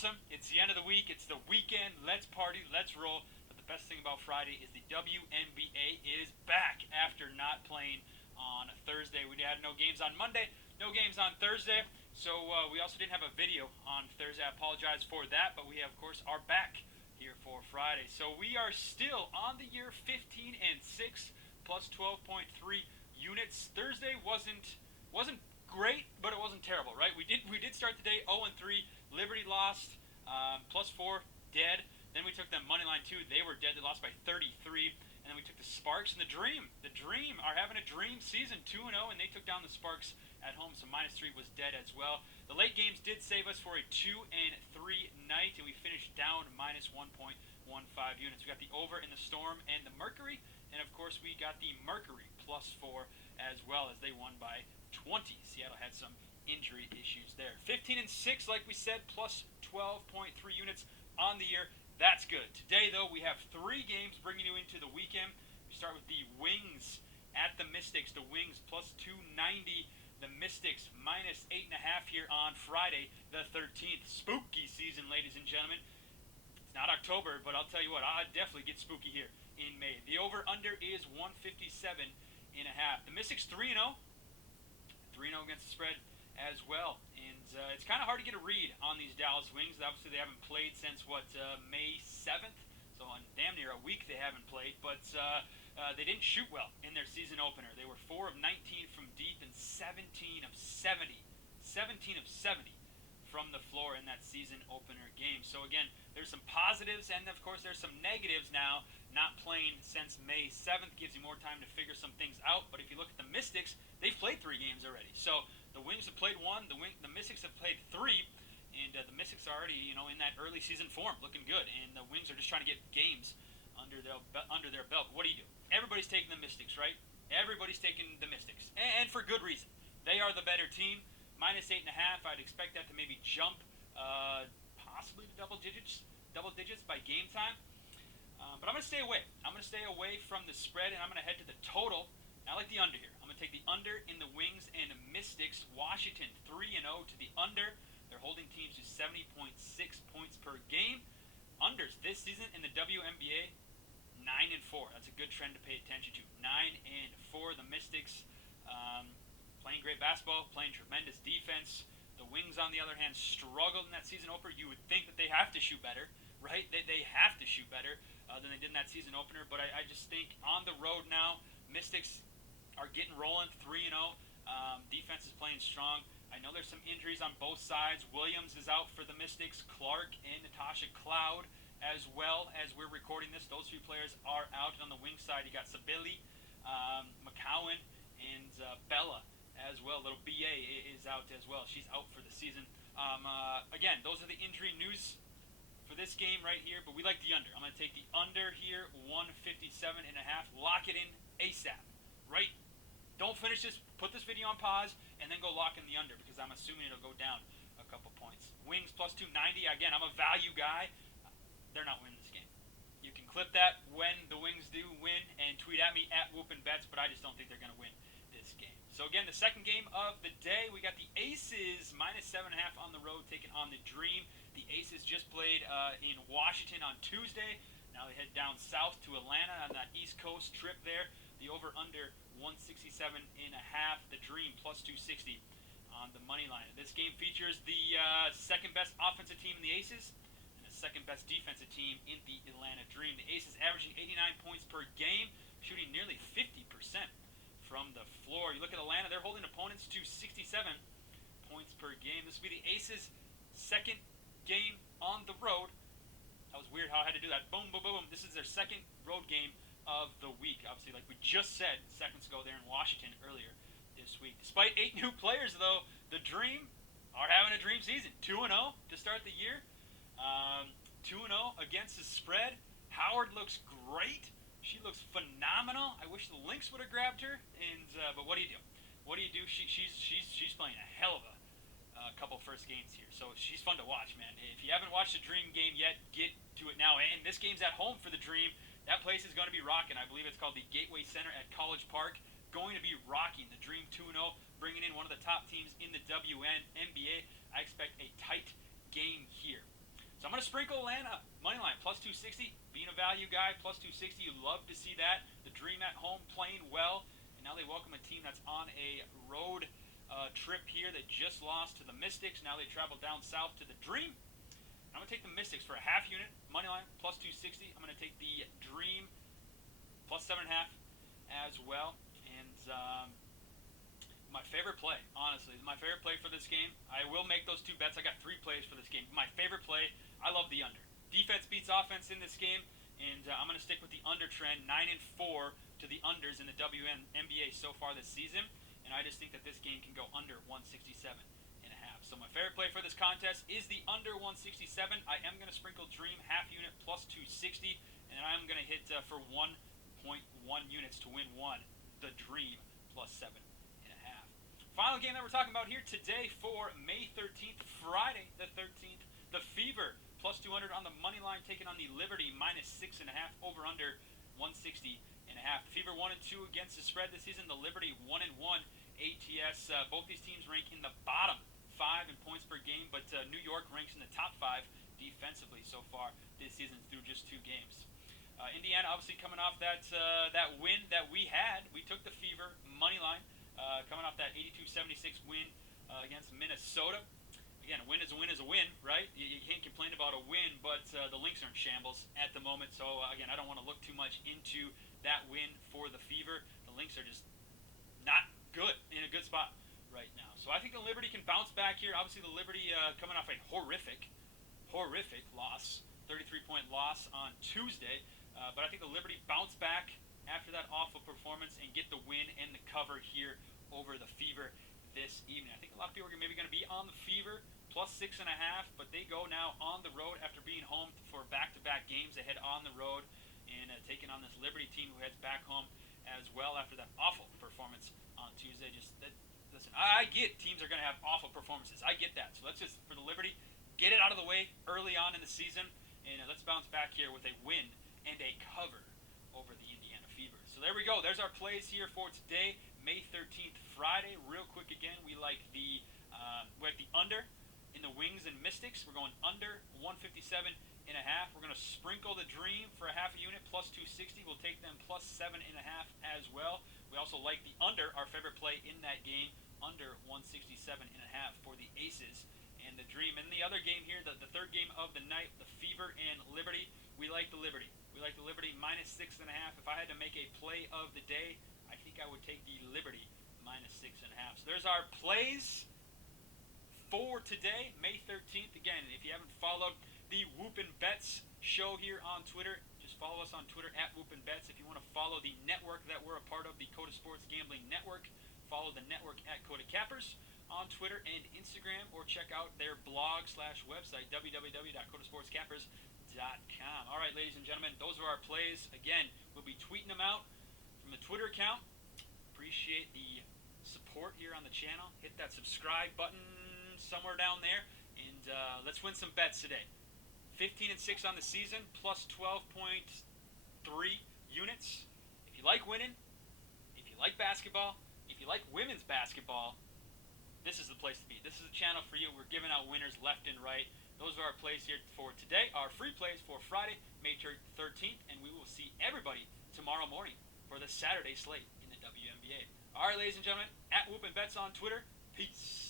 awesome. It's the end of the week. It's the weekend. Let's party. Let's roll. But the best thing about Friday is the WNBA is back after not playing on Thursday. We had no games on Monday, no games on Thursday. So we also didn't have a video on Thursday. I apologize for that. But we, of course, are back here for Friday. So we are still on the year 15-6 plus 12.3 units. Thursday wasn't great, but it wasn't terrible, right? We did start the day 0-3. Liberty lost, +4, dead. Then we took them money line too. They were dead. They lost by 33. And then we took the Sparks and the Dream. The Dream are having a dream season, 2-0, and they took down the Sparks at home. So -3 was dead as well. The late games did save us for a 2-3 night, and we finished down -1.15 units. We got the over in the Storm and the Mercury, and of course we got the Mercury +4 as well as they won by 20. Seattle had some injury issues there. 15-6, like we said, plus 12.3 units on the year. That's good. Today, though, we have 3 games bringing you into the weekend. We start with the Wings at the Mystics. The Wings +290. The Mystics -8.5 here on Friday, the 13th. Spooky season, ladies and gentlemen. It's not October, but I'll tell you what, I'll definitely get spooky here in May. The over-under is 157.5. The Mystics 3-0. 3-0 against the spread as well. And it's kind of hard to get a read on these Dallas Wings. Obviously, they haven't played since, May 7th? So on damn near a week they haven't played. But they didn't shoot well in their season opener. They were 4 of 19 from deep and 17 of 70. 17 of 70 from the floor in that season opener game. So again, there's some positives, and of course there's some negatives now. Not playing since May 7th gives you more time to figure some things out. But if you look at the Mystics, they've played 3 games already. So the Wings have played 1, the Mystics have played 3, and the Mystics are already, in that early season form, looking good. And the Wings are just trying to get games under their belt. What do? Everybody's taking the Mystics, right? Everybody's taking the Mystics, and for good reason. They are the better team. -8.5. I'd expect that to maybe jump, possibly to double digits by game time. But I'm going to stay away. I'm going to stay away from the spread, and I'm going to head to the total. I like the under here. I'm going to take the under in the Wings and Mystics. Washington 3-0 to the under. They're holding teams to 70.6 points per game. Unders this season in the WNBA, 9-4. That's a good trend to pay attention to. 9-4. The Mystics playing great basketball, playing tremendous defense. The Wings, on the other hand, struggled in that season opener. You would think that they have to shoot better, right? They have to shoot better than they did in that season opener. But I just think on the road now, Mystics are getting rolling, 3-0. Defense is playing strong. I know there's some injuries on both sides. Williams is out for the Mystics. Clark and Natasha Cloud as well as we're recording this. Those 3 players are out. On the wing side, you got Sabili, McCowan, and Bella as well. Little BA is out as well. She's out for the season. Again, those are the injury news for this game right here, but we like the under. I'm going to take the under here, 157.5. Lock it in ASAP, right? Don't finish this, put this video on pause, and then go lock in the under, because I'm assuming it'll go down a couple points. Wings +290. Again, I'm a value guy. They're not winning this game. You can clip that when the Wings do win and tweet at me at Whoopin Bets, but I just don't think they're going to win this game. So again, the second game of the day, we got the Aces -7.5 on the road taking on the Dream. The Aces just played in Washington on Tuesday. Now they head down south to Atlanta on that East Coast trip there. The over-under 167.5. The Dream +260 on the money line. This game features the second best offensive team in the Aces and the second best defensive team in the Atlanta Dream. The Aces averaging 89 points per game, shooting nearly 50% from the floor. You look at Atlanta, they're holding opponents to 67 points per game. This will be the Aces' second game on the road. That was weird how I had to do that. Boom, boom, boom. This is their second road game of the week. Obviously, like we just said seconds ago there in Washington earlier this week. Despite 8 new players, though, the Dream are having a dream season. 2-0 to start the year. 2-0 against the spread. Howard looks great. She looks phenomenal. I wish the Lynx would have grabbed her. But what do you do? What do you do? She's playing a hell of a couple first games here. So she's fun to watch, man. If you haven't watched the Dream game yet, get to it now. And this game's at home for the Dream. That place is going to be rocking. I believe it's called the Gateway Center at College Park. Going to be rocking. The Dream 2-0, bringing in one of the top teams in the WNBA. I expect a tight game here. to sprinkle Atlanta. Moneyline, plus 260. Being a value guy, plus 260. You love to see that. The Dream at home playing well. And now they welcome a team that's on a road trip here. They just lost to the Mystics. Now they travel down south to the Dream. I'm going to take the Mystics for a half unit. Moneyline, plus 260. I'm going to take the Dream, plus 7.5 as well. And my favorite play, honestly, my favorite play for this game, I will make those two bets. I got 3 plays for this game. My favorite play, I love the under. Defense beats offense in this game, and I'm going to stick with the under trend, 9-4 to the unders in the WNBA so far this season, and I just think that this game can go under 167.5. So my favorite play for this contest is the under 167. I am going to sprinkle Dream half unit plus 260, and I'm going to hit for 1.1 units to win one, the Dream plus 7.5. Final game that we're talking about here today for May 13th, Friday the 13th, the Fever plus 200 on the money line, taking on the Liberty minus 6.5, over under 160.5. The Fever 1-2 against the spread this season. The Liberty 1-1 ATS. Both these teams rank in the bottom 5 in points per game, but New York ranks in the top 5 defensively so far this season through just 2 games. Indiana obviously coming off that win that we had. We took the Fever money line. Coming off that 82-76 win against Minnesota. Again, a win is a win is a win, right? You can't complain about a win, but the Lynx are in shambles at the moment. So, again, I don't want to look too much into that win for the Fever. The Lynx are just not good, in a good spot right now. So I think the Liberty can bounce back here. Obviously, the Liberty coming off a horrific loss, 33-point loss on Tuesday. But I think the Liberty bounce back after that awful performance and get the win and the cover here over the Fever this evening. I think a lot of people are maybe going to be on the Fever plus 6.5, but they go now on the road after being home for back-to-back games. They head on the road and taking on this Liberty team who heads back home as well after that awful performance on Tuesday. Listen, I get teams are going to have awful performances. I get that. So let's just, for the Liberty, get it out of the way early on in the season, and let's bounce back here with a win and a cover over the Indiana Fever. So there we go. There's our plays here for today, May 13th, Friday. Real quick again, we like the under in the Wings and Mystics. We're going under 157.5. We're going to sprinkle the Dream for a half a unit plus 260. We'll take them plus 7.5 as well. We also like the under, our favorite play in that game, under 167.5 for the Aces and the Dream. And the other game here, the third game of the night, the Fever and Liberty. We like the Liberty. We like the Liberty minus 6.5. If I had to make a play of the day, I think I would take the Liberty minus 6.5. So there's our plays for today, May 13th. Again, if you haven't followed the Whoopin Bets show here on Twitter, just follow us on Twitter at Whoopin Bets. If you want to follow the network that we're a part of, the Kota Sports Gambling Network, follow the network at Kota Cappers on Twitter and Instagram, or check out their blog/website, www.kotasportscappers.com. All right, ladies and gentlemen, those are our plays. Again, we'll be tweeting them out from the Twitter account. Appreciate the support here on the channel. Hit that subscribe button somewhere down there, and let's win some bets today. 15-6 on the season, plus 12.3 units. If you like winning, if you like basketball, if you like women's basketball, this is the place to be. This is a channel for you. We're giving out winners left and right. Those are our plays here for today, our free plays for Friday, May 13th, and we will see everybody tomorrow morning for the Saturday slate in the WNBA. All right, ladies and gentlemen, at Whoopin Bets on Twitter. Peace.